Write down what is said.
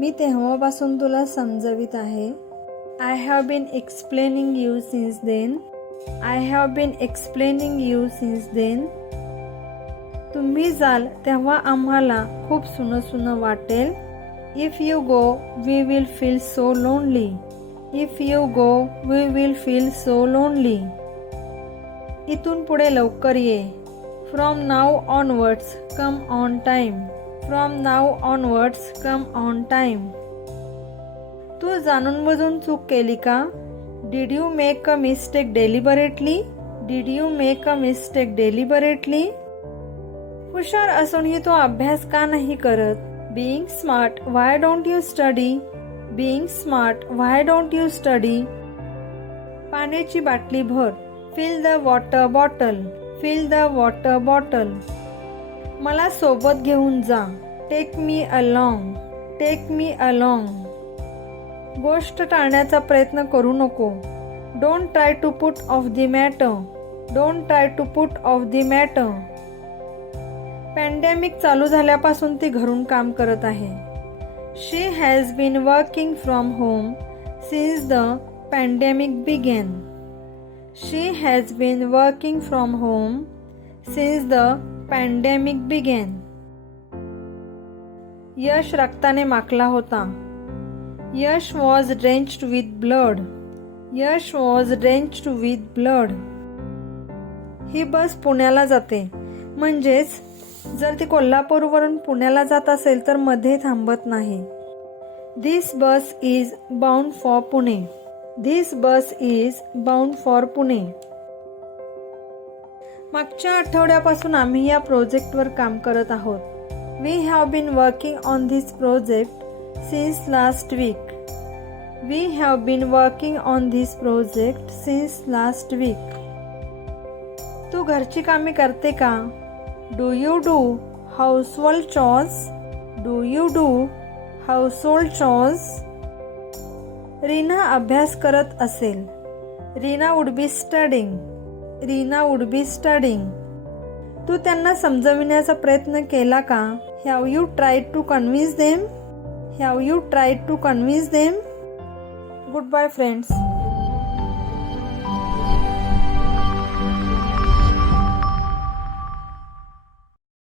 मी तेव्हापासून तुला समजवित आहे. I have been explaining you since then. I have been explaining you since then. तुम्ही जाल तेव्हा आम्हाला खूप सुनं वाटेल. If you go we will feel so lonely. If you go we will feel so lonely. इथून पुढे लवकर ये. From now onwards come on time. From now onwards come on time. तू जाणून बुजून चूक केली का? Did you make a mistake deliberately. Did you make a mistake deliberately. हुशार असूनही तो अभ्यास का नाही करत? Being smart why don't you study. Being smart why don't you study. पाण्याची बाटली भर. Fill the water bottle. Fill the water bottle. मला सोबत घेऊन जा. Take me along. Take me along. गोष्ट टाळण्याचा प्रयत्न करू नको. Don't try to put off the matter. Don't try to put off the matter. Pandemic चालू झाल्यापासून ती घरून काम करत आहे. She has been working from home since the pandemic began. She has been working from home since the pandemic began. Yash रक्ताने माखला होता. Yash was drenched with blood. Yash was drenched with blood. ही बस पुण्याला जाते. म्हणजेच जर ती कोल्हापूरवरून पुण्याला जात असेल तर मध्ये थांबत नाही. This bus is bound for Pune. This bus is bound for Pune. मागच्या आठवड्यापासून आम्ही या प्रोजेक्टवर काम करत आहोत. We have been working on this project since last week. We have been working on this project since last week. तू घरची कामे करते का? Do you do household chores. Do you do household chores. Reena अभ्यास करत असेल. Reena would be studying. Reena would be studying. तू त्यांना समजविण्याचा प्रयत्न केला का? Have you tried to convince them. Have you tried to convince them. Goodbye friends.